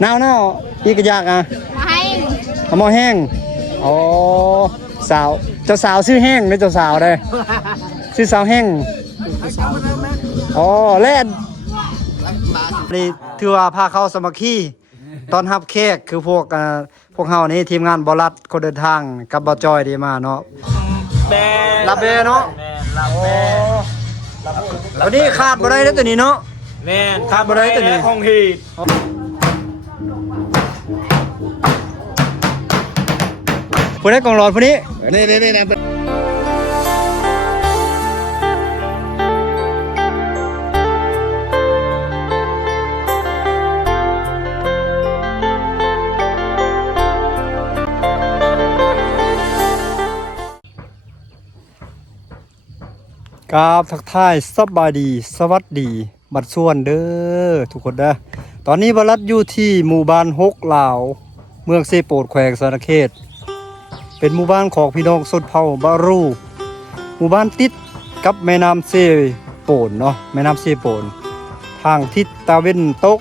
หนาวอีกกระยากอ่ะหม้อแห้งอ๋อสาวเจ้าสาวชื่อแห้งหรือเจ้าสาวได้ชื่อสาวแห้งอ๋อแล่นนี่ถือว่าพาเข้าสมัครคีตอนรับแขกคือพวกเฮานี่ทีมงานบอลัดคนเดินทางกับบอจอยดีมาเนาะรับเบเนาะวันนี้ขาดบ่ได้แล้วตัวนี้เนาะแม่ขาดบ่ได้ตัวนี้ของฮีดผู้ได้กองร้อนผู้นี้นี่นะกราบทักทายสบายดีสวัสดีบัดส่วนเด้อทุกคนเด้อตอนนี้บรัดอยู่ที่หมู่บ้านฮกลาวเมืองเซโปดแขวงสารเขตเป็นหมู่บ้านของพี่น้องชนเผ่าบารูหมู่บ้านติดกับแม่น้ำเซโปนเนาะแม่น้ำเซโปนทางทิศตะวันตก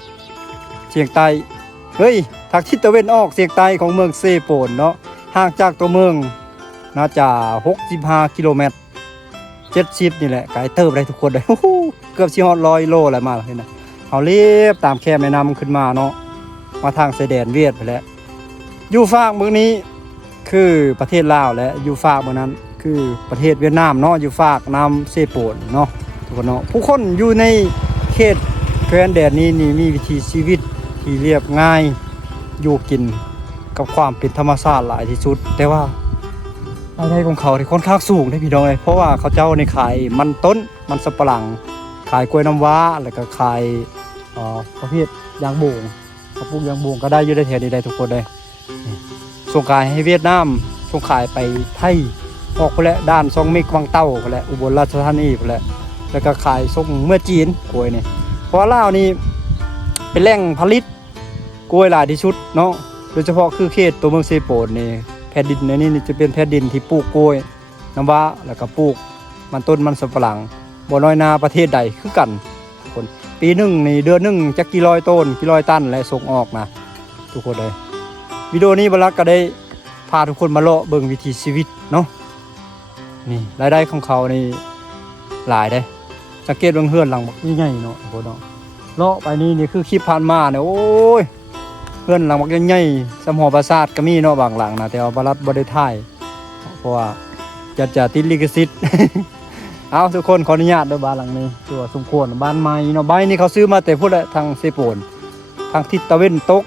เฉียงใต้ทางทิศตะวันออกเฉียงใต้ของเมืองเซโปนเนาะห่างจากตัวเมืองน่าจะ65กิโลเมตร70นี่แหละไกลเติบได้ทุกคนเลยเกือบสิฮอด100 โลแล้วมาเลยนะเฮาเรียบตามแคแม่น้ำขึ้นมาเนาะมาทางชายแดนเวียดไปแล้วอยู่ฝากเมืองนี้คือประเทศลาวและอยู่ฝากเมืองนั้นคือประเทศเวียดนามเนาะอยู่ฝากน้ำเซโปนเนาะทุกคนเนาะผู้คนอยู่ในเขตแคว้นแดนนี้นี่มีวิถีชีวิตที่เรียบง่ายอยู่กินกับความเป็นธรรมชาติหลายที่สุดแต่ว่ารายได้ของเขาที่ค่อนข้างสูงได้พี่น้องเลยเพราะว่าเขาเจ้าในขายมันต้นมันสับปะหลังขายกล้วยน้ำว้าแล้วก็ขายประเภทยางโบ่งกระปุกยางโบ่งก็ได้อยู่ในแถวนี้ได้ทุกคนเลยส่งขายให้เวียดนามส่งขายไปไทยออกไปแล้วด้านซองเมกวังเต้าไปแล้วอุบลราชธานีไปแล้วก็ขายส่งเมื่อจีนกล้วยนี่เพราะลาวนี่เป็นแหล่งผลิตกล้วยหลายที่สุดเนาะโดยเฉพาะคือเขตตัวเมืองเซโปนนี่แผ่นดินในนี้จะเป็นแผ่นดินที่ปลูกกล้วยน้ำว้าแล้วก็ปลูกมันต้นมันสำปะหลังบ่น้อยนาประเทศใดคือกันคนปีหนึ่งนี่เดือนหนึ่งจะกี่ร้อยต้นกี่ร้อยตันและส่งออกนะทุกคนเลยวิดีโอนี้บลักก็ได้พาทุกคนมาเลาะเบิ่งวิถีชีวิตเนาะนี่รายได้ของเขานี่หลายได้สังเกตเบิ่งเฮือนหลังบักใหญ่ๆเนาะทุกคนเนาะเลาะไปนี่คือคลิปผ่านมาเนี่ยโอ้ยเฮือนหลังบักใหญ่ๆสำหอปราสาทก็มีเนาะบางหลังนะแต่ว่าบลัดบ่ได้ถ่ายเพราะว่าจะติดลิขสิทธิ์ เอาทุกคนขออนุญาตด้วยบ้านหลังนี้ตัวสมควรบ้านไม้เนาะบ้านนี้เขาซื้อมาแต่พูดทางเซโปนทางทิศตะวันตก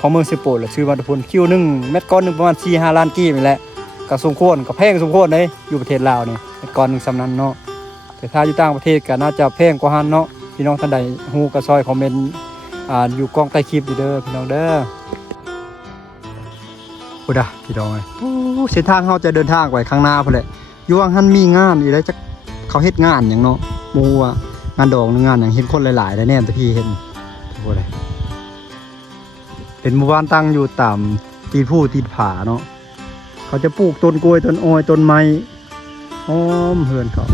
ของเมืองเซโปนแหละซื้อมาทุกคนคิว1 เม็ดก้อน1ประมาณ 4-5 ล้านกีบนี่แหละก็สมควรก็แพงสมควรเลยอยู่ประเทศลาวนี่เม็ดก้อน1สำนั้นเนาะแต่ถ้าอยู่ต่างประเทศก็น่าจะแพงกว่าหันเนาะพี่น้องท่านใดฮู้ก็ซอยคอมเมนต์อยู่กล้องใต้คลิปอยู่เด้อพี่น้องเด้อโอ้ด่ะพี่น้องเอ้ยเส้นทางเฮาจะเดินทางไปข้างหน้าพุ่นแหละอยู่วังหันมีงานอีแล้วจะเขาเฮ็ดงานอย่างเนาะมูว่างานดองงานอย่างเห็นคนหลายๆแล้วแน่แต่พี่เห็นโอ้ยเป็นหมู่บ้านตั้งอยู่ตามตีนผู้ตีนผาเนาะเขาจะปลูกต้นกล้วยต้นอ้อยต้นไม้อ้อมเฮือนเขา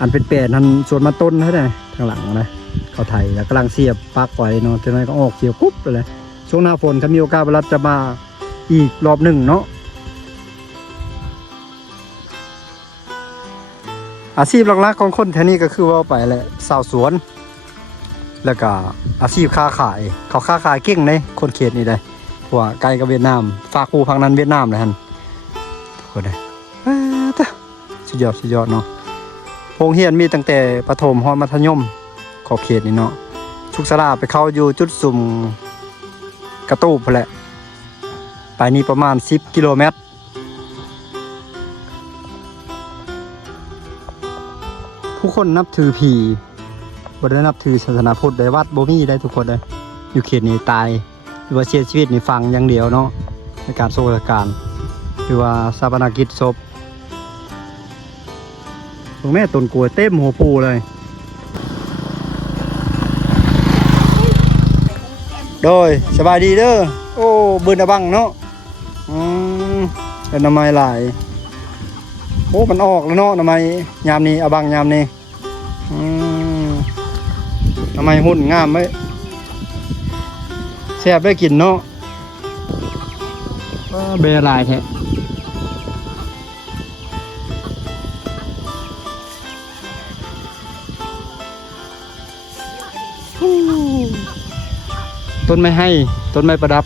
อันเป็นแปดนั่นส่วนมาต้นเท่าไหร่ทางหลังนะเขาไถแล้วกำลังเสียบปักไว้เนาะจนนั้นก็ออกเขียวกุ๊บเลยช่วงหน้าฝนถ้ามีโอกาสเราจะมาอีกรอบหนึ่งเนาะอาชีพหลักๆของคนแถวนี้ก็คือว่าไปแหละชาวสวนแล้วก็อาชีพค้าขายเขาค้าขายเก่งเลยคนเขตนี้เลยเพราะว่าไกลกับเวียดนามฝากครูพังนั้นเวียดนามเลยฮันคนเลยสุดยอดเนาะโรงเรียนมีตั้งแต่ประถมฮอดมัธยมขอบเขตนี่เนาะชุกสลาไปเข้าอยู่จุดสุ่มกระตูบไปแหละไปนี่ประมาณ10 กิโลเมตรผู้คนนับถือผีบ่ได้นับถือศาสนาพุทธได้วัดบ่มีได้ทุกคนเลยอยู่เขตนี้ตายหรือว่าเสียชีวิตนี่ฟังอย่างเดียวเนาะในการโศกการหรือว่าชาปนกิจศพตรงแม่ต้นกล้วยเต็มหัวปูเลยโดยสบายดีเด้อโอ้บืนอะบังเนาะเป็นน้ำไม้หลายโอ้มันออกแล้วเนาะน้ำไม้ยามนี้อะบังยามนี้น้ำไม้หุ่นงามไหม แซ่บได้กินเนาะเบลายแท้ต้นไม้ให้ต้นไม้ประดับ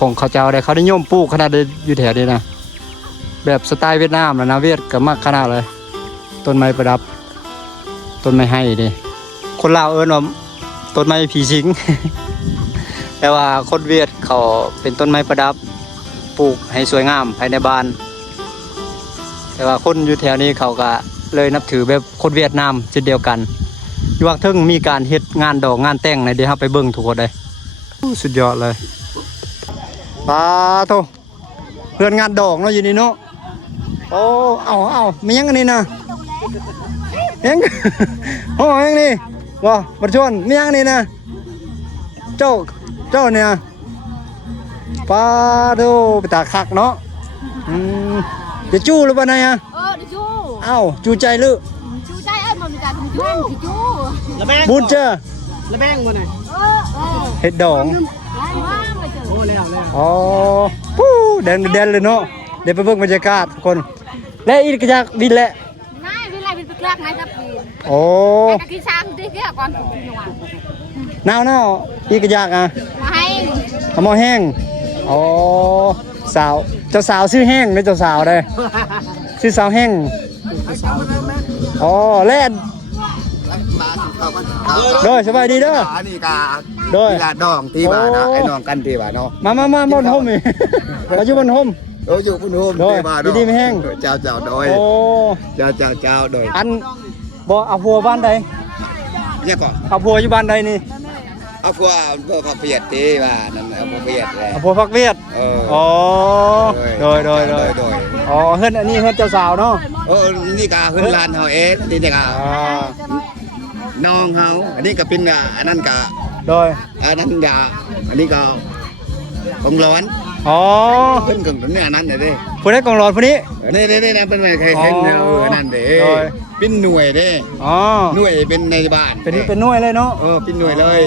ของเขาเจ้าได้เขาได้นิยมปลูกขนาดอยู่แถวนี้นะแบบสไตล์เวียดนามนะเวียดก็มากขนาดเลยต้นไม้ประดับต้นไม้ให้ดิคนลาวเอิ้นว่าต้นไม้ผีสิง แต่ว่าคนเวียดเขาเป็นต้นไม้ประดับปลูกให้สวยงามภายในบ้านแต่ว่าคนอยู่แถวนี้เขาก็เลยนับถือแบบคนเวียดนามเช่นเดียวกันอยู่วังทึ่งมีการเฮ็ดงานดอกงานแต่งในเดี๋ยวเราไปเบิ่งทุกคนเลยสุดยอดเลยปาโตเพื่อนงานดอกเนาะอยู่นี่เนาะโอ้เอาไม่ยังอันนี้นะยัง โอ้ยังนี่ว้าบัดชวนไม่ยังอันนี้นะเจ้าเนี่ยปาโตไปตาคักเนาะจะจู้หรือเปล่าเนี่ย đi chú. เอ้าจูใจหรือ Chú trai ơi mà mình cả cùng chú ăn thì chú. บุญเจอ ระแบงมาหน่อย เห็ดดอง Ai quá mà trời. โอ้แล้ว อ๋อปู้แดนเลยเนาะเดี๋ยวไปเบิ่งบรรยากาศทุกคนและอีกก็อยากบินแหละ Này với lại mình bị lạc này gặp gì. โอ้ Cái kia sang tí kia còn cũng đi ngoài. หนาวอีกก็อยากอ่ะ Mà hay. ขมอแห้งอ๋อสาวเจ้าสาวชื่อแห้งหรือเจ้าสาวได้ชื่อสาวแห้งอ๋อแล่น มาสิเข้ากัน โดยสบายดีเด้อ อันนี้กา โดย ลาดองที่บ้านนะไอ้น้องกันที่บ้านเนาะ มาบนห่มนี่ เราอยู่บนห่ม อยู่คุณโฮม โดย ที่บ้าน ดีๆไม่แห้ง เจ้าโดย โอ้ เจ้าโดย อันบ่เอาผัวบ้านใด เนี่ยก่อน เอาผัวอยู่บ้านใดนี่ เอาพวกเขาเปียดที่บ้านนั่นเอาพวกเปียดเลย เอาผัวพักเวียด อ๋อโดย โดย อ๋อเฮือนอันนี้เฮือนเจ้าสาวเนาะ นี่กาขึ้นลานเฮาเองนี่กา อ่า น้องเฮาอันนี้ก็เป็นอันนั้นกา โดย อันนั้นกาอันนี้ก็ของร้อน อ๋อ ขึ้นกึ่งนี่อันนั้นเด้ ผู้ได้กองหลอดผู้นี้ นี่เป็นไงเห็นอันนั้นเด้ โดย เป็นหน่วยเด้ อ๋อ หน่วยเป็นในบ้าน เป็นหน่วยเลยเนาะ เป็นหน่วยเลย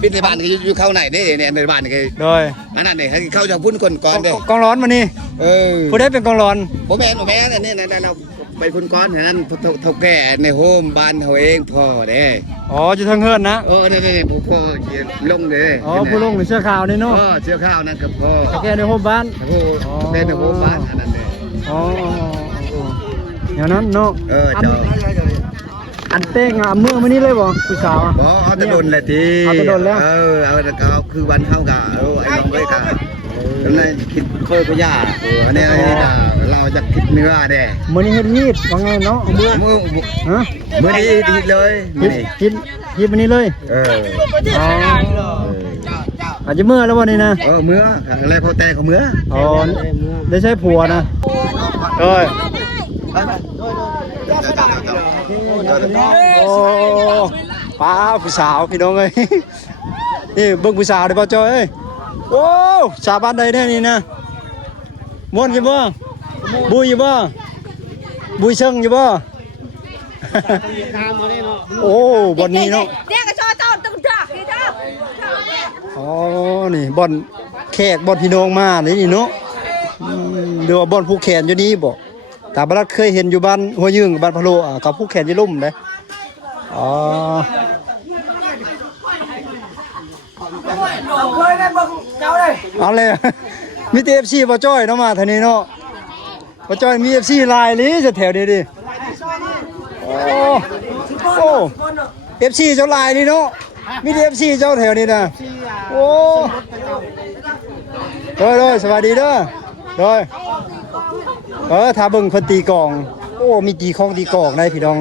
เป็นในบ้านก็อยู่เข้าไหนได้เนี่ยในบ้านก็ โดย อันนั้นเนี่ยเข้าจากพุ่นคนก่อนเด้ กองร้อนมานี่ ผู้ได้เป็นกองร้อน ผมแม่อันนี้นะเราไปพุ่นก้อนนั้นเท่าแก่ในโฮมบ้านเขาเองพ่อเด้ อ๋ออยู่ทางเฮือนนะ นี่ผู้พ่อลงเด้ อ๋อผู้ลงในเสื้อขาวนี่เนาะ เชื่อข้าวนั่นกับพ่อ แกในโฮมบ้าน แม่ในโฮมบ้านอันนั้นเด้ อ๋ออย่างนั้นเนาะ เจ้า อันเต้งอ่ะเมื่อวันนี้เลยบ่ผู้สาวอ่ะ บ่เอาตะดนแหละที เอาตะดนแล้ว เอาคือวันเข้ากะไอ้น้องเลยกะนั่นคิดเพื่อพญาอันนี้เราจะคิดเนื้อเด้ มื้อนี้เฮ็ดฮีดว่าไงเนาะเมื่อ ฮะ มื้อนี้ดีเลย ฮีดมื้อนี้เลย อ๋ออาจจะเมื่อแล้ววันนี้นะ เมื่ออะไรพอแต่เขาเมื่อ อ๋อได้ใช้ผัวนะเอ้ยโอ้ป้าผู้สาวพี่น้องเอ้ยนี่เบิ่งผู้สาวได้ป่ะจอยเอ้ยโอ้สาวบ้านใดแน่นี่นะม่วนอยู่บ่บุยอยู่บ่บุยเชิงอยู่บ่ โอ้บอนนี้เนาะ Nè cái cho tao từng trạc đi tao. อ๋อนี่บอนแขกบอนพี่น้องมานี่เนาะเดี๋ยวว่าบอนผู้แขนอยู่นี้บ่ตาบรัดเคยเห็นอยู่บ้านหัวยึงบ้านพะโลกับผู้แขนอยู่ลุ่มเด้อ๋อเอาเลย มีแต่ FC บ่จ้อยเนาะมาทางนี้เนาะบ่จ้อยมี FC ลายนี้จะแถวนี้ดิโอ้ FC เจ้าลายนี่เนาะมีแต่ FC เจ้าแถวนี้นะโอ้โดยสวัสดีเด้อโดยถ้าเบิ่งเพิ่นตีกลองโอ้มีตีของตีกลองได้พี่น้อง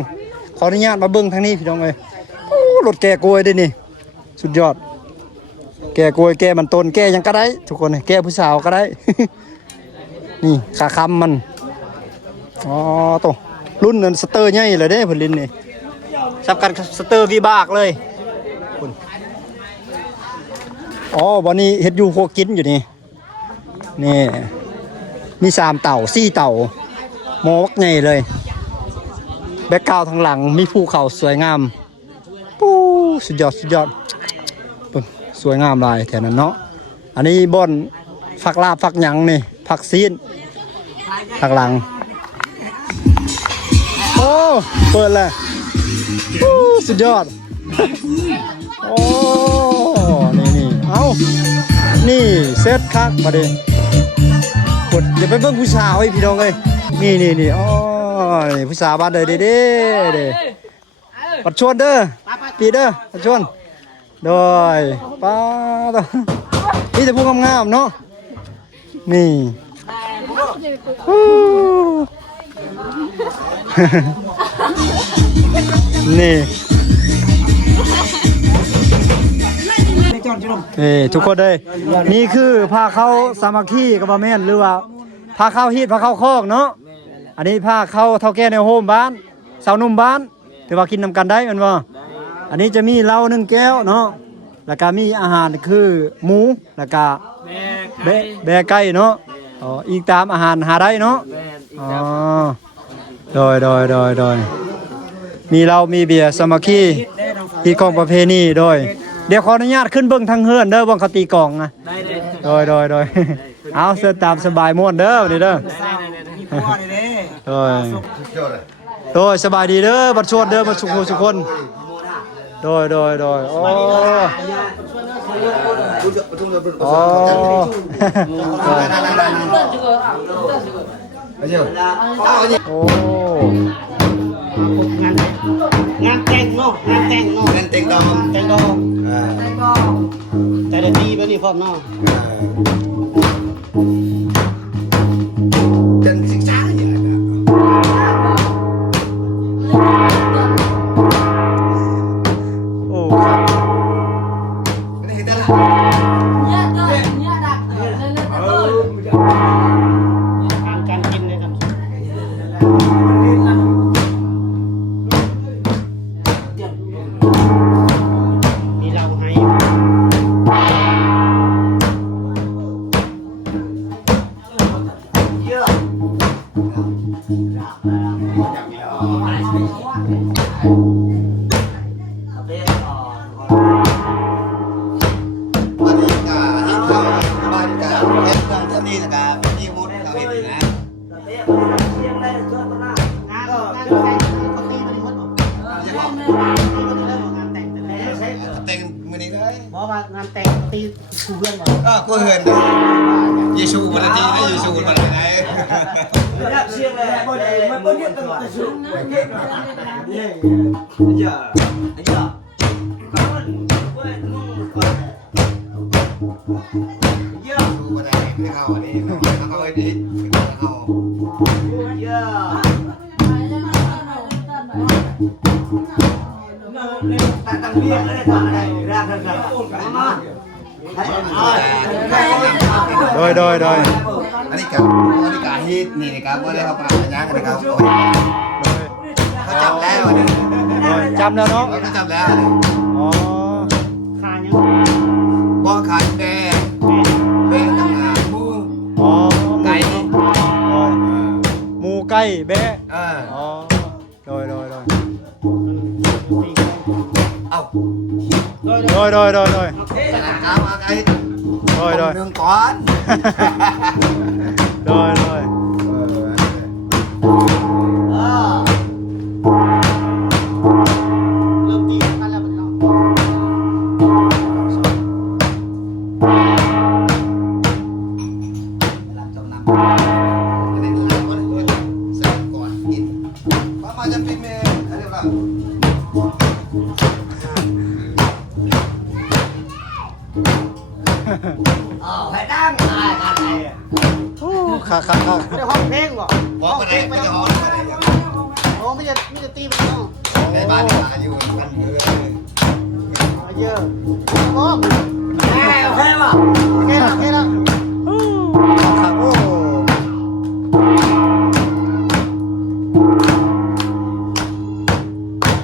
ขออนุญาตมาเบิ่งทางนี้พี่น้องเอ้ยโอ้รถแก่กล้วยได้นี่สุดยอดแก่กล้วยแก่มันต้นแก่หยังก็ได้ทุกคนแก่ผู้สาวก็ได้ นี่ขาคำมันอ๋อโตรุ่นนั้นสเตอร์ใหญ่เลยเด้เพิ่นลิ้นนี่สับกันสเตอร์วีบากเลยคุณอ๋อวันนี้เฮ็ดอยู่โคกินอยู่นี่นี่มี3เต่า4เต่าหมอวักใหญ่เลยแบ็คกราวด์ทางหลังมีภูเขาสวยงามปูสุดยอด สวยงามหลายแถวนั้นเนาะอันนี้บ่อนฝักลาบฝักหยังนี่ฝักซีนฝักหลังโอ้เปิดเลยสุดยอดโอ้นี่เอ้านี่เซตคักมาดิกดอย่าไปเบิ่งผู้สาวไอ้พี่น้องเอ้ยนี่อ๋อนี่ผู้สาวบ้านเด้อเด้ปัดชวนเด้อปีเด้อปัดชวนโดยป้าต่อนี่จะพูดงามๆเนาะนี่นี่ทุกคนเลยนี่คือพาเข้าสามัคคีกับบ่แม่นหรือว่าพาเข้าฮีดพาเข้าคอกเนาะอันนี้พาเข้าเท่าแก่ในโฮมบ้านสาวนุ่มบ้านถือว่ากินนำกันได้แม่นบ่อันนี้จะมีเหล้า1แก้วเนาะแล้วก็มีอาหารคือหมูแล้วก็แบะไก่เนาะอ๋ออีกตามอาหารหาได้เนาะอ๋อโดยมีเหล้ามีเบียร์สามัคคีที่กองประเพณีโดยเดี๋ยวขออนุญาตขึ้นเบิ้งทางเฮือนเด้อบ่งเขาตีกล่องนะโดยเอาเสื้อตามสบายม่วนเด้อนี่เด้อโดยสบายดีเด้อบัดชวนเด้อบัดสุขคนโดยโอ้โอ้โอ้งานแต่งเนาะงานแต่งเนาะ เงินเต็งดอม แต่งดอกแต่ละทีไปนี่พร้อมเนาะ จังศึกษาอย่างนี้นะ โอ้ครับ ไม่ได้เห็นแต่ละ การกินเลยครับมีเราให้บ้านนี้ก็เห็นเขาบ้านก็เห็นเรื่องเท่านี้นะครับที่มุดเราเห็นนะ เต็งมือนี้เลย เพราะว่างานแต่งตีชูเพื่อนก่อน ก็เฮือนเยซูวันละทีนะเยซูวันละไหน เชียงเลยบ่ได้มันบ่เนี่ยต้องจะชูดูวันไหนไม่เข้าอันนี้เขาเข้าไอ้ดิเขาตั้งเรียกอะไรต่างอะไรร่างกันโดย อันนี้กับฮิตนี่นะครับว่าได้เขาป่าย่างกันนะครับเขาจับแล้วนี่ จำแล้วเนาะ เขาจับแล้ว อ๋อ คายัง บ่อขาแดงเป็นตั้งหามู อ๋อ ไก่ หมูไก่แบะ เออ อ๋อโดย เอา เอา ไก่หนึ่งก้อน โดย เริ่มตีกันแล้วมันเนาะ จำนำอันนี้หลังก่อนใส่ก่อนกินมาจะเป็นเมย์อะไรบ้าง ค่ะ ไม่ได้ห้องเพลงบ่ บอกกันได้ไม่ได้ฮอนไม่ได้ โอ้ไม่จะตีมันเนาะ ในบ้านอยู่กันเยอะ เยอะโอ้โอเคป่ะโอเคแล้ว โอ้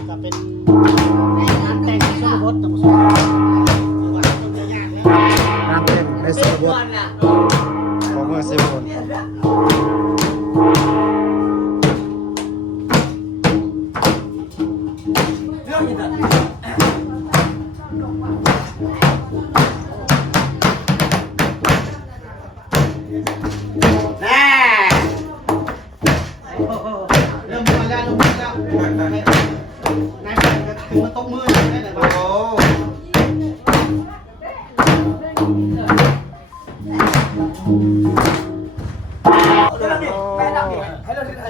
จะเป็นงานแต่งชนบทต้องสวย น้ำเป็นในสมบูรณ์ของเมืองเซโปน แน่เริ่มมาแล้วนายถึงมาตกมือได้เลยบ้างโอ้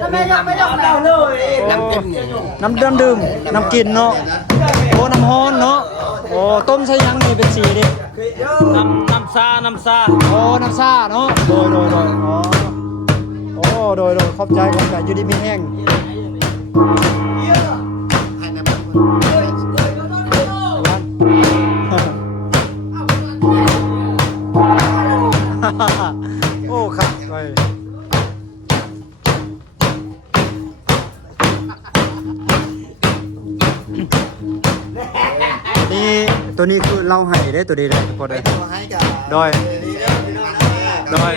ทำไมยังไม่ยอมเราเลยน้ำดื่มน้ำดื่มน้ำกินเนาะโอ้น้ำฮ้อนเนาะโอ้ต้มใส่ยังนี่เป็นสีดิ น้ำซาโอ้น้ำซ่าเนาะโดยอ๋อโอ้โดยขอบใจอยู่ดีมีแห้งโอ้ครับไปนี่ตัวนี้คือเราให้ได้ตัวนี้เลยทุกคนเลยโดย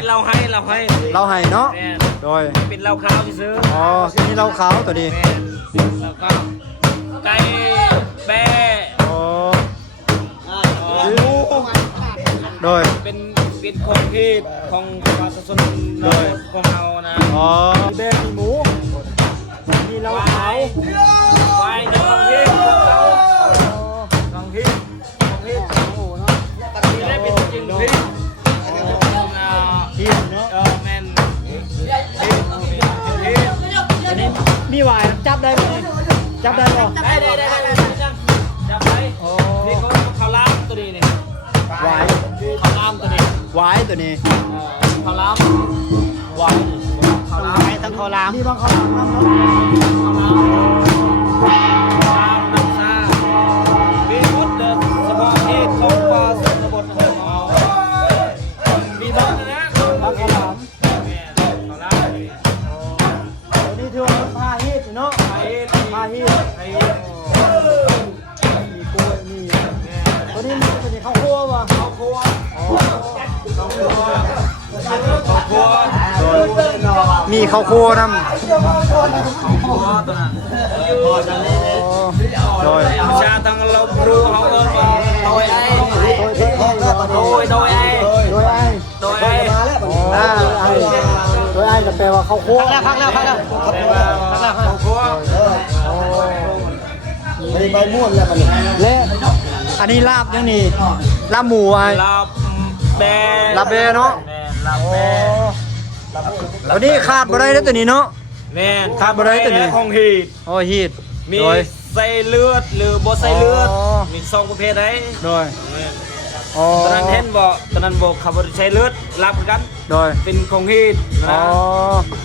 เราให้เราให้เนาะโดย เป็นเหล้าขาวที่ซื้อ อ๋อตัวนี้เราขาวตัวนี้ แล้วก็ไก่แบะ อ๋อโดย เป็นของที่ของประชาชนของเรานะ อ๋อแบะมีหมูมีเราขาว ไว้ในของที่ของที่มีได้เป็นจริงที่ ที่เนาะ แมน อันนี้มีหวายจับได้ไหมจับได้ป่ะ ได้จับไปนี่เขาข้าวล้ามตัวนี้นี่ หวาย ข้าวล้ามตัวนี้ หวายตัวนี้ ข้าวล้ามหวานข้าวล้าม ทั้งข้าวหลามมีบางข้าวหลามน้ำเนาะ น้ำซามีพุทธสมองที่ของปอสมบทของเรามีบ้างนะ บางข้าวหลาม ข้าวล้าม ตัวนี้ถือว่าพาฮีดเนาะพาฮีดมีกล้วยมีตัวนี้ข้าวคั่วป่ะข้าวคั่วมีข้าวคั่วน้ำโดย ชาทางเรารู้เขาเอิญว่าโดยไอ้โดยไอ้ โดยไอ้จะแปลว่าข้าวคั่วพักแล้วข้าวคั่ว ใบม่วนแล้วมัน และอันนี้ลาบยังนี่ลาบหมูไอ้ ลาบแบ ลาบเบเนาะ ลาบแบ ตัวนี้ขาดบ่ได้แล้วตัวนี้เนาะ แม่น ขาดบ่ได้ตัวนี้ ของฮีด โอ้ฮีด มี โดย ใส่เลือดหรือบ่ใส่เลือด อ๋อ มีสองประเภทได้ โดยอ๋อ ตอนนั้นเห็นบ่ตอนนั้นบ่ขับใช้เลือดลาบกัน โดย เป็นของฮีด อ๋ นะ อ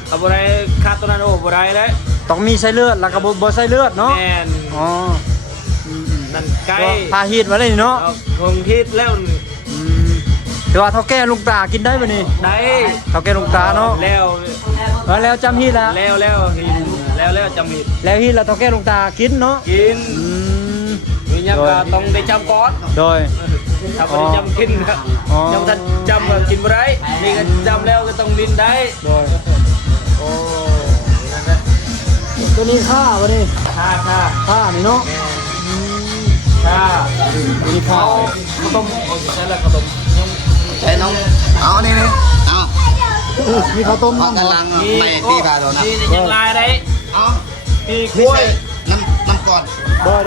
ขับได้ขาดตัวนั้นโอ้บ่ได้เลย ต้องมีใส่เลือดแล้วก็บ่ใส่เลือดเนาะ แม่น อ๋อ นั่นไก่ พาฮีดมาเลยเนาะ เอาของฮีดแล้ว ถือว่าเท่าแก่ลุงตากินได้ป่ะนี่ ได้ เท่าแก่ลุงตาเนาะ แล้ว แล้วจำฮีดแล้ว แล้วจำผิด แล้วฮีดแล้วเท่าแก่ลุงตากินเนาะ กิน อืม มีหยังก็ต้องได้จำก่อน โดย ถ้าบ่ได้จำกินครับ อ๋อ ยังทันจำก็กินบ่ได้นี่ก็จำแล้วก็ต้องลิ้นได้ โดยโอ้ตัวนี้ข้าวะนี่ ค่ะ ข้านี่เนาะ ค่ะ ตัวนี้ข้าว ข้าวต้มเอาใช้แล้วข้าวต้ม ใช่น้องเอานี่เอา มีข้าวต้ม พอ น้ำ กำลังไม่ตีบาโดนนะ นี่ยังลายได้ เอา มีกล้วย น้ำก่อน โดย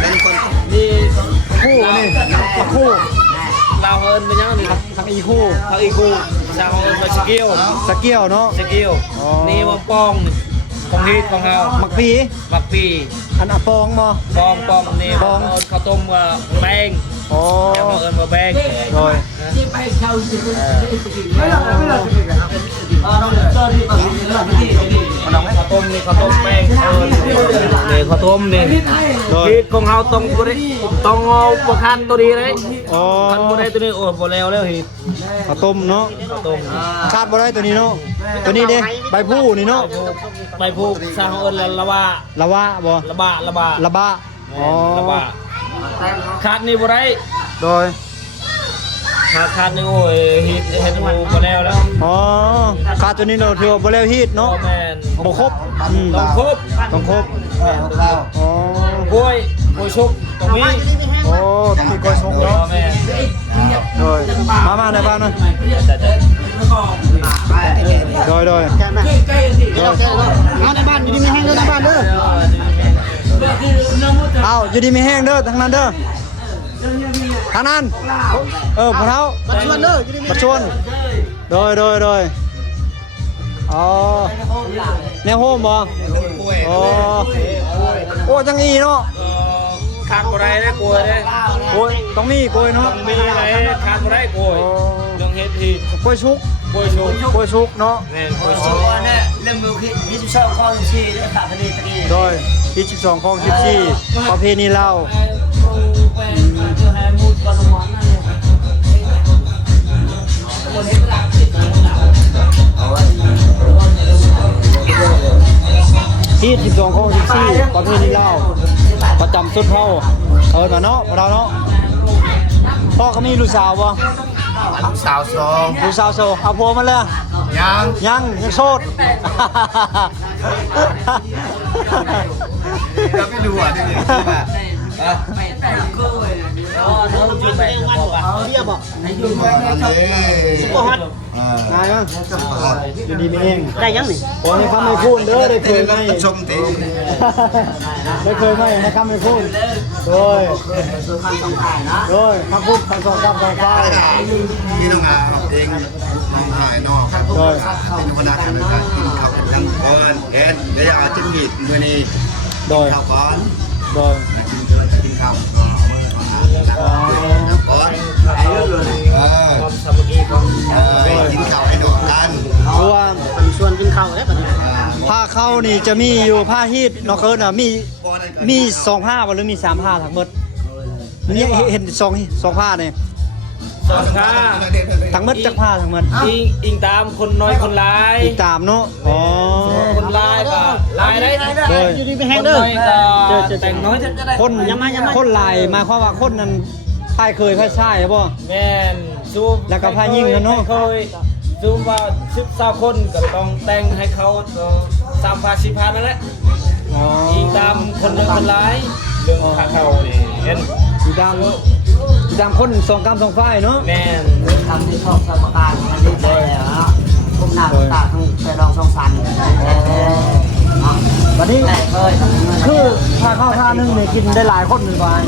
เป็นคน นี่ คู่นี่คู่ ลาวเอิญเป็นยังนี่ ทั้งอีคู่ ทางอีกูชาวเอิญมาสกิล สเกียวเนาะ สกิล อ๋อ นี่ว่าป้องของฮีทของเฮา มักปี บักปี อันอะปองมอ ป้องนี่ ป้อง ข้าวต้มว่าแป้ง โอ้ ยังเอิญว่าแป้ง โดย ข้าวต้มนี่ข้าวต้มแป้งนี่ข้าวต้มนี่ โดย ฮีทของเฮาต้องบ่ได้ต้องเอาบ่คันตัวนี้เลย อ๋อ คันบ่ได้ตัวนี้โอ้บ่แล้วฮีท ข้าวต้มเนาะ ข้าวต้ม คาดบ่ได้ตัวนี้เนาะตัวนี้เด้ใบผู้นี่เนาะ ใบพูกสร้างเอิญละว่า ละวะบ่ ละบะ ละบะอ๋อ ละบะขาดนี่บ่ได้ โดย ขาดนี่โอ้ยฮิตเห็นหมูบ่แล้วแล้ว อ๋อคาดตัวนี้เนาะถือว่าบ่แล้วฮีท โอ้ เนาะ แม่น บ่ครบอืม ต้องครบ ต้องครบ อ๋อก ล้วยชุบตรงนี้ โอ้ต้องมีกล้วยส้ม โอ้ เนาะ แม่น อ โดยมาในบ้านนะโดย แกแม่แกเอาในบ้านอยู่ดีมีแห้งเด้อในบ้านเด้อ เอาอยู่ดีมีแห้งเด้อทางนั้นเด้อทางนั้นพวกเรา มาชวนเด้ออยู่ดีมี มาชวนโดยอ๋อแนวโฮมบ่อ๋อโอ้จังอีเนาะ ขาดอะไรได้กลัวได้ โอ้ยต้องมีโกยเนาะ มีอะไรขาดอะไรกลัวเรื่องเฮ็ดที่ โกยชุก กลัวโชว์ โกยชุกเนาะ เนี่ยกลัวโช โอ้ ว์ เนี่ยเรื่องมือคิดชอบข้อที่ได้ขาดตะกี้ โดยที่12ของ14ประเพณีลาวที่12ของ14ประเพณีลาวประจำสุดเฮามาเนาะเราเนาะพ่อก็มีลูกสาวบ่ สาวสอง ลูกสาวโซเอาผัวมาเลย ยัง ยังโสด ก็ไม่รู้อ่ะนี่ เรียบบอก ซุปเปอร์ฮอต นายมั้งอยู่ดีมีเอง ได้ยังนี่ โอ้ยคำไม่พูดเด้อได้เคยไหม ชมตี ได้เคยไหมให้คำไม่พูดโดยคำพูดคำสองคำสองฝ่าย พี่น้องอาเองน้องถ่ายนอกครับเป็นพนักงานการกินข้าวเป็นทั้งคนเอ็ดเดี๋ยวอาจจะมีมื้อนี้ โดย ข้าวก่อน โดย กินข้าวก่อนกินข้าวให้ดอกกัน รวม มันชวนกินข้าวได้ป่ะเนี่ย ผ้าเข้านี่จะมีอยู่ผ้าฮีทนอกเคิร์นมี2ผ้าบ่หรือมี3ผ้าทั้งหมดนี่เห็น2ผ้านี่ สองข้า ทั้งหมดจักผ้าทั้งหมด อิงตามคนน้อยคนร้าย อีกตามเนาะอ๋อ คนร้ายก็ร้ายได้ โดย อยู่ดีมี ค แห้ง น เด้อ น้อยก็แต่งน้อย คนคนลายหมายความว่าคนนั้นพ่ายเคยพ่ายชายบ่ แม่นซูม แล้วก็พายิ่งกันเนอะ เคยซูมว่า10-20คนก็ต้องแต่งให้เขา3,000-4,000นั่นแหละ อ๋อ อิงตามคนน้อยคนร้ายเรื่องขาเขานี่เห็น อยู่ตามคน2กรรม2ฝ่ายเนาะ แม่น ทำที่ชอบสมการมันดีใจแล้วก้มหน้าก้มตาทั้งไปลองสองสัน วันนี้ ได้เคย คือถ้าข้าวท่านึงเนี่ยกินได้หลายคนหนึ่งฝ่าย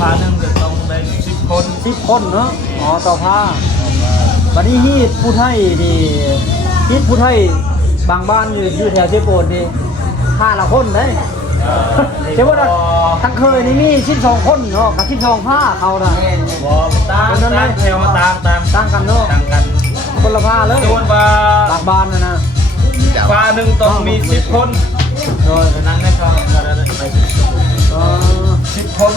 พาหนึงก็ต้องได้10 คน 10 คนเนาะอ๋อต่อผ้าวันนี้ฮีดผู้ไทยนี่ฮีดผู้ไทยบางบ้านอยู่แถวเชโปนนี่5ละคนได้เจ้าว่าทั้งเคยนี่มี12คนเนาะกับ12ผ้าเขาน่ะ บ่ตามแถวมาตาม ตั้งกันเนาะ ต่างกัน คนละผ้าเลย ส่วนว่า หลักบ้านนะ พาหนึงต้องมี10 คน โดย ฉะนั้นนะครับ10 คน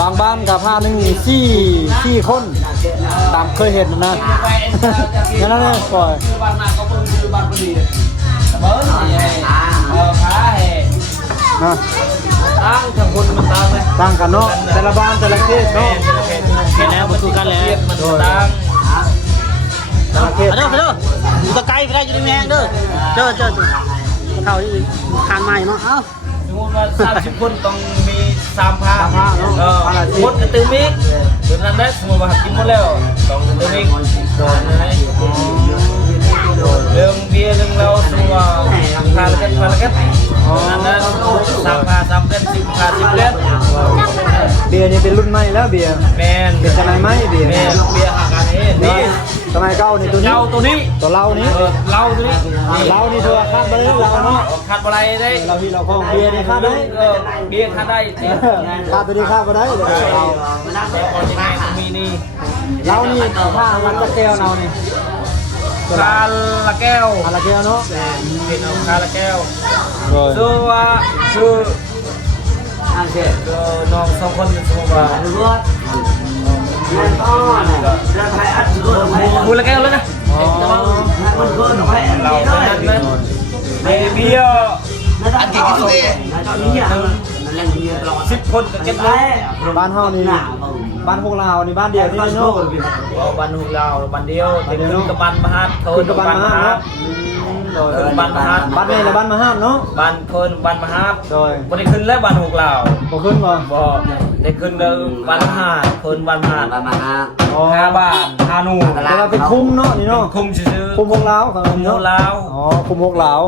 บางบ้านกับผ้าหนึ่งสี่คนตามเคยเห็นนะนั่นแหละปล่อย บ้านมาก็เพิ่งซื้อบ้านพอดีเบิ้ลพาให้ นะ ตั้งทั้งคนมันตั้งเลย ตั้งกันเนาะแต่ละบ้านแต่ละเขต แม่ เนาะ จะเป็นแล้วมันคือกันแล้วมันตั้ง แต่ละเขต ไปเด้ออยู่ตะไกลก็ได้อยู่ดีมีแห้งเด้อเจอเข้าที่คานใหม่เนาะเอ้า สมมติว่า30 คนต้องมี3 ผ้า หมดตื่นมิกดังนั้นได้สมมติว่ากินหมดแล้วต้องตื่นมิกโดนไหมเรื่องเบียร์เรื่องเราสมมติว่าพาละกันนั้น3 ผ้า3เล่ม10 ผ้า10 เล่ม เบียร์นี่เป็นรุ่นใหม่แล้วเบียร์ แมน เป็นสมัยใหม่เบียร์ แมนเบียร์หากันนี่ สมัยเก่านี่ตัวนี้ เจ้าตัวนี้ ตัวเรานี้ เราตัวนี้ เรานี่ตัวคาดไปเลยเราเนาะ ขาดอะไรได้ เราที่เราคล้องเบียร์นี่คาดได้ เบียร์ขาดได้ คาดตัวนี้คาดไปได้เรา แต่ก่อนยังไงมีนี่ เรานี่ผ้ามันจะแก้วเรานี่ คาละแก้ว อะไรแก้วเนาะ เป็นเอาคาละแก้ว โดย ชื่อว่าชื่อน้อง2 คนชื่อว่าบุละแก้วแล้วนะ อ๋อ เราเป็นนั้นนะเบียร์ อันกี่กิโลเอง 10 คนก็เก็บเลย บ้านเฮานี่บ้านพวกเรานี่บ้านเดียวนี่เนาะ บันหุเราบันเดียวแต่ขึ้นกับบันมหัศเขา ขึ้นกับบ้านมหาเนาะ เ โดย บ้านมหา บ้านนี่ละบ้านมาห้ามเนาะ บ้านเพิ่นบ้านมหา โดย บ่ได้ขึ้นแล้วบ้านหกเหล่า บ่ขึ้นบ่ บ่ได้ขึ้นแล้วบ้านห้าเพิ่นบ้านห้า มาฮะ อ๋อ ห้าบ้านห้าหนู แต่ว่าเป็นคุ้มเนาะนี่เนาะ คุมซื่อ คุ้มพวกลาวครับ คุมหมู่ลาว อ๋อคุ้มพวกลาว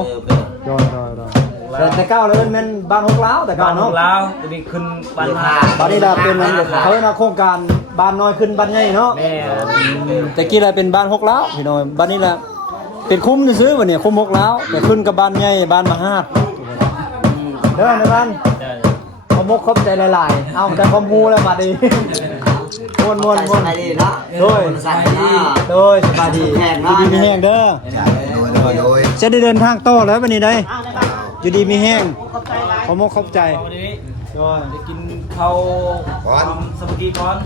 โดยแต่เก้าเลยแม่นบ้านพวกลาวแต่ บ้า เก้าน ห เนาะ กลาวตัวนี้ขึ้นบ้านห้า บ้านนี้ล่ะเป็นเขาเรียกว่าโครงการบ้านน้อยขึ้นบ้านใหญ่เนาะ แม่ แต่กี้อะไรเป็นบ้านพวกลาวพี่น้อยบ้านนี้ล่ะเป็นคุ้มซื้อๆบ่เนี่ยคุ้มพวกลาวแต่ขึ้นกับบ้านใหญ่บ้านมหาดเด้อในบ้าน ขอมกขอบใจหลายๆ เอาแต่ความรู้แล้วมาดีม่วน สบายดีเนาะ โดย สบายดี โดยสบายดีอยู่ดีมีแห้งเด้อ โดย จะได้เดินทางต่อแล้ววันนี้ได้อยู่ดีมีแห้งขอมกขอบใจ วันนี้ โดย ได้กินข้าวสมุกี้ก่อน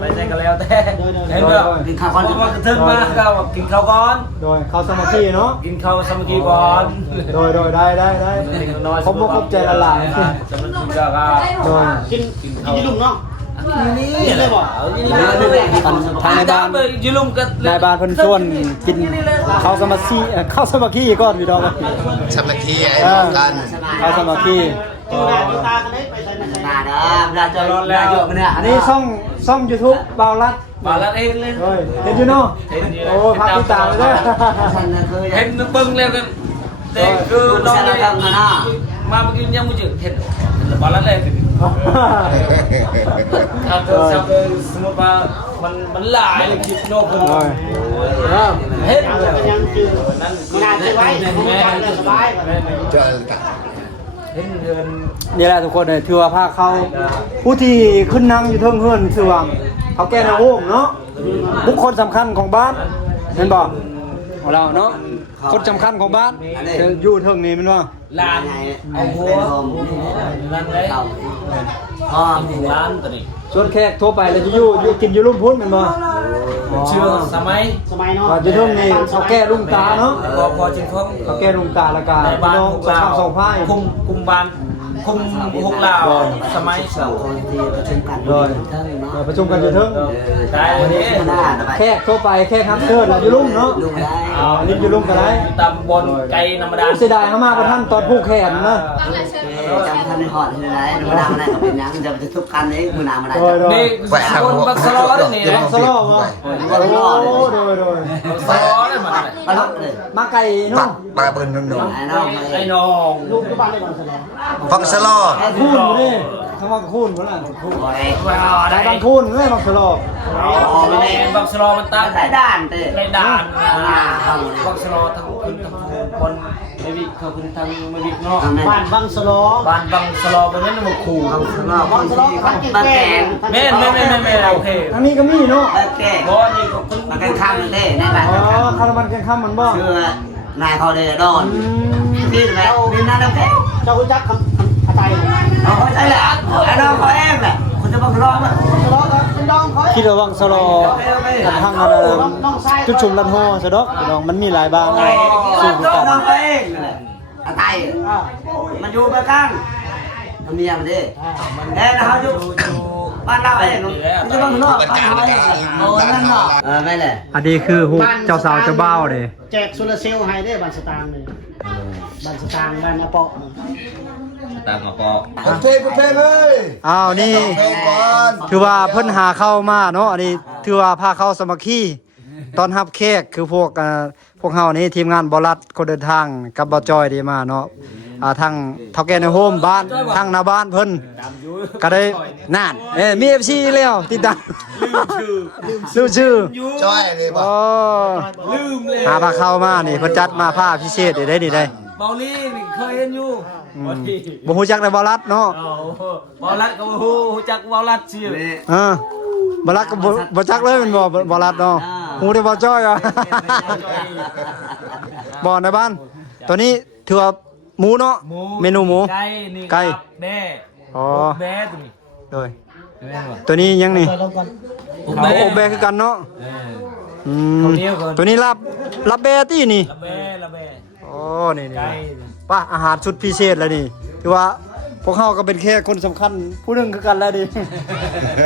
ไปใส่กันแล้วแต่เห็นเด้อกินข้าวก่อนว่ากระเทิงมาก็กินข้าวก่อน โดยเขาสมาธิเนาะ กินข้าวสมุกี้ก่อน โดยได้ขอมกขอบใจหลาย สมุกี้ก็ ๆโดย กินยุ่งเนาะนี่เลยบ่ ทางในบ้าน ยุ่งกัน นายบ้านเพิ่นชวนกินข้าวสมาธิข้าวสมาธิก่อนพี่น้อง สามัคคีไอ้น้องกัน ข้าวสมาธิ มาเด้อเราจะรอแล้วอยู่เนี่ย อันนี้ช่อง YouTube บ่าวรัด บาลัดเองเลย เฮ้ยเห็นอยู่เนาะ เห็นอยู่ โอ้พักติดตามเลยเด้อ ฉันเคย เห็นเบิ่งแล้วกันแต่คือน้อง ฉัน เลย ทำกันนะ มาเมื่อกี้ยังไม่เจอเห็นบาลัดเลยถ้าเกิดสมมติว่ามันหลายเลยคลิปโน้คนเห็นยังจืดนั่นงานจะไว้แม่สบาย เจอกัน เห็นเงิน นี่แหละทุกคนเลยถือว่าพาเขาผู้ที่ขึ้นนั่งอยู่เทิงเฮือนถือว่าเขาแก่นาโฮมเนาะบุคคลสำคัญของบ้านเห็นบ่ของเราเนาะคนสำคัญของบ้านอยู่เทิงนี้แมันว่า ล้านเอาหัวล้านเลย พ่อ ถึงล้านตัวนี้ ส่วนแขกทั่วไปเราจะอยู่กินอยู่รุ่มพุ่นแมันบ่ เชื่อสมัย ว่าอยู่เทิงนี้เขาแก่ลุงตาเนาะ พอจริงเขา เขาแก่ลุงตาละกา ใน พี่ บ้าน น้อง หก สอง ลาว ข้างสองพาย คุมบ้านคุมหกลาวสมัย สองคนที่ประชุมกัน เลยประชุมกันอยู่เทิง ได้เลยนี่ แขกทั่วไปแขกครับเชิญเราอยู่รุ่มเนาะ ลุงได้ อันนี้อยู่รุ่มก็ได้ ตำบลไก่ธรรมดา เสียดายมากๆกว่าท่านตอนผู้แขนนะ จำท่านในหอดที่ไหนมือนามันไหนก็เป็นยังจะทุบกันนี้มือนามันไหน โดยโดย นี่คนบักสลอนี่ บักสลอมาโอ้โดยโดย บักสลอนี่มัน ปลาเลย มาไก่นู่น ปลาเบิ้ลนุ่ม ไอ้น้อง ไอ้น้อง ฟังสลอ คูนอยู่นี่คำว่าคูนเมื่อไหร่คูน โอ้ย ได้บางคูนเลยบางสลอบ บักสลอมันตั้ง ใส่ด้านเต้ ในด่านบักสลอทั้งขึ้นทั้งบนไม่วิกเขาขึ้นทั้งไม่วิกเนาะ บ้านบังสโล บ้านบังสลอบนนั้นมันขู่ บังสโลบังสโลบังแกง แม่โอเค อันนี้ก็มีเนาะ บังแกง บอนี่ก็ขึ้น บังแกงข้ามเต้ในบ้าน อ๋อคาราบันแกงข้ามมันบ่ ชื่อนายเขาเลยโดนพี่แล้วนี่น่าต้องแกง เจ้ารู้จักคำอาจารย์ เอาใจแหละไอ้น้องเขาเองแหละคุณจะบังสโลมั้ย ทะเลาะกันเป็นดองเขา คิดว่าบางสลอกับทางอะไรจุดชุมลันโฮสะดอกน้องมันมีหลายบาง สู้ สู้ กั กัน น น้องเขาเองอาไตมันอยู่ไปกลางมันมีอย่างนี้เอ้นะเขาอยู่บ้านเราเองจะบังสโลบ้านเราเองโอ้นั่นเนาะไม่เลย อันนี้คือฮูเจ้าสาวเจ้าบ่าวเด้ แจกโซลาเซลล์ให้ได้บันสตางค์เลยบันสตางค์บ้านยาเปาะ ตามมาปอ เพลงเลย อ้าวนี่ เพลงก่อน ถือว่าเพิ่นหาเข้ามาเนาะอันนี้ถือว่าพาเข้าสามัคคีตอนรับแขกคือพวกเฮานี่ทีมงานบรัดคนเดินทางกับบ่จอยได้มาเนาะทางเฒ่าแก่ในโฮมบ้านทางหน้าบ้านเพิ่นก็ได้นั่นมี FC แล้วติดตามลืมชื่อ จ้อยเลยป่ะ โอ้ ลืมเลย หาพาเข้ามานี่เพิ่นจัดมาผ้าพิเศษได้นี่ได้ เบาลี่เคยเห็นอยู่ บ่ฮู้จักแต่บรัดเนาะ บอลัดก็ฮู้จักบอลัดชื่อ บรัดก็บ่จักเลยแมันบ่รัดเนาะฮู้แต่บ่จ้อยอ่ะ บ่ในบ้านตัวนี้ถือว่าหมูเนาะเมนูหมู ไก่นี่ ไก่ แม่ อ๋อ แม่ตัวนี้ โดยตัวนี้ยังนี่ โอ้ โอ้แบคือกันเนาะอืมตัวนี้รับแบตี้นี่ ละแม่ โอ้นี่ ไก่ ป้าอาหารชุดพิเศษแล้วนี่ถือว่าพวกเขาก็เป็นแค่คนสำคัญผู้หนึงคือกันแล้วดิ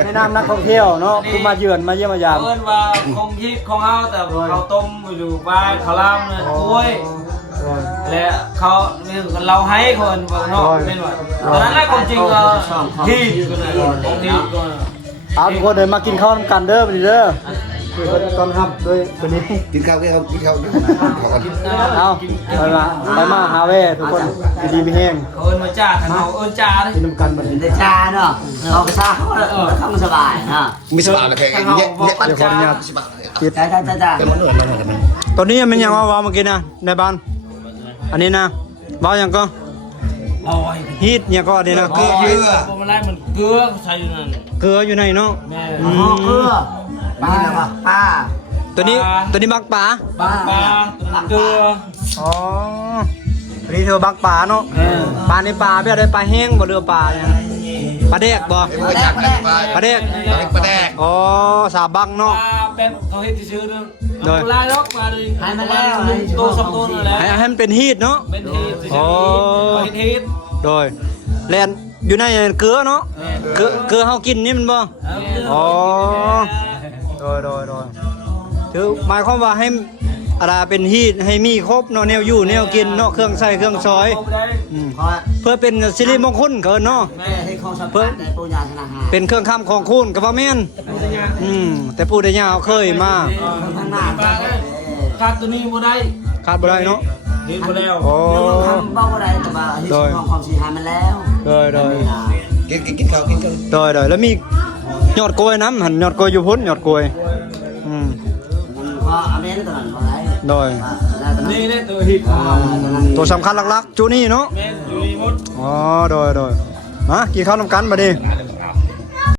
ในนามนักท่องเที่ยวเนาะผู้มาเยือนมาเยี่ยมมายาม เอิ้นว่าคงคิดของเฮาแต่ข้าวต้มอยู่บ้านข้าวลามเนี่ยกล้วย และเขาเราให้คนเนาะเป็นว่าตอนนั้นแรกคนจริงก็ที่กันเลยของที่ก็ เอาทุกคนเดินมากินข้าวนำกันเด้อไปเด้อคือคนต้อนรับด้วยตัวนี้ กินข้าวกินข้าวกินข้าว เอาไปมาหาแว่ทุกคนดีๆไม่แห้ง เขาเอิ้นมาจ้าทางเราเอิ้นจ้าเลย กินน้ำกันบัดนี้ ได้ชาเนาะเราชาเขาสบายเนาะ มีสบายอะไรแค่เนี้ย เดี๋ยวขออนุญาต สบาย ปิด จ้า แต่มันเหนื่อยมันเหนื่อยมัน ตัวนี้มันยังว่าเมื่อกี้นะในบ้านอันนี้นะว่ายังก็ เอาไว้ ฮีทเนี่ยก็อันนี้นะ เกลือเยอะ พวกมันไล่มันเกลือใส่อยู่นั่น เกลืออยู่ในเนาะ แม่ หอเกลือป้าป้า ตัวนี้บักป่า ปลาเกลือ อ๋อตัวนี้เธอบักป่าเนาะปลาในป่าเพื่อได้ปลาแห้งบ่เรือปลาเนี่ยปลาแดกบ่ มันก็อยากกันไป ปลาแดก ปลาแดก อ๋อสาบัง ป เนาะ ลาเป็นเขาเฮ็ดชื่อนึงลายล็อกมาดิตัวสองตัวนั่นแหละ ให้มันเป็นฮีทเนาะ เป็นฮีทเป็นฮีท โดยแลนอยู่ในเกลือเนาะเกลือเฮากินนี่มันบ่อ๋อโดยถือหมายความว่าให้อะไรเป็นฮีทให้มีครบเนาะแนวอยู่แนวกินเนาะเครื่องใส่เครื่องซอยเพื่อเป็นสิริมงคลเกินเนาะ แม่ให้ของสัมผัสในปุญญาธนาหา เป็นเครื่องคำของคุณกับว่าแม่นแต่ปู่ได้ยาวเคยมา ข้างหน้า ขาดตัวนี้บ่ได้ ขาดบ่ได้เนาะ เห็นบ่แล้ว โอ้ คำบอกอะไรแต่ว่าที่ของความสีหายมันแล้ว โดย กินข้าวกินข้าว แล้วมียอดกล้วยน้ำหันยอดกล้วยอยู่พุ่นยอดกล้วยมันพออเมริกันอะไร โดย นี่เนี่ยตัวฮีท ตัวสำคัญหลักๆจูนี่เนาะ แม่อยู่นี่หมด อ๋อโดยมากินข้าวนำกันมาดิ การ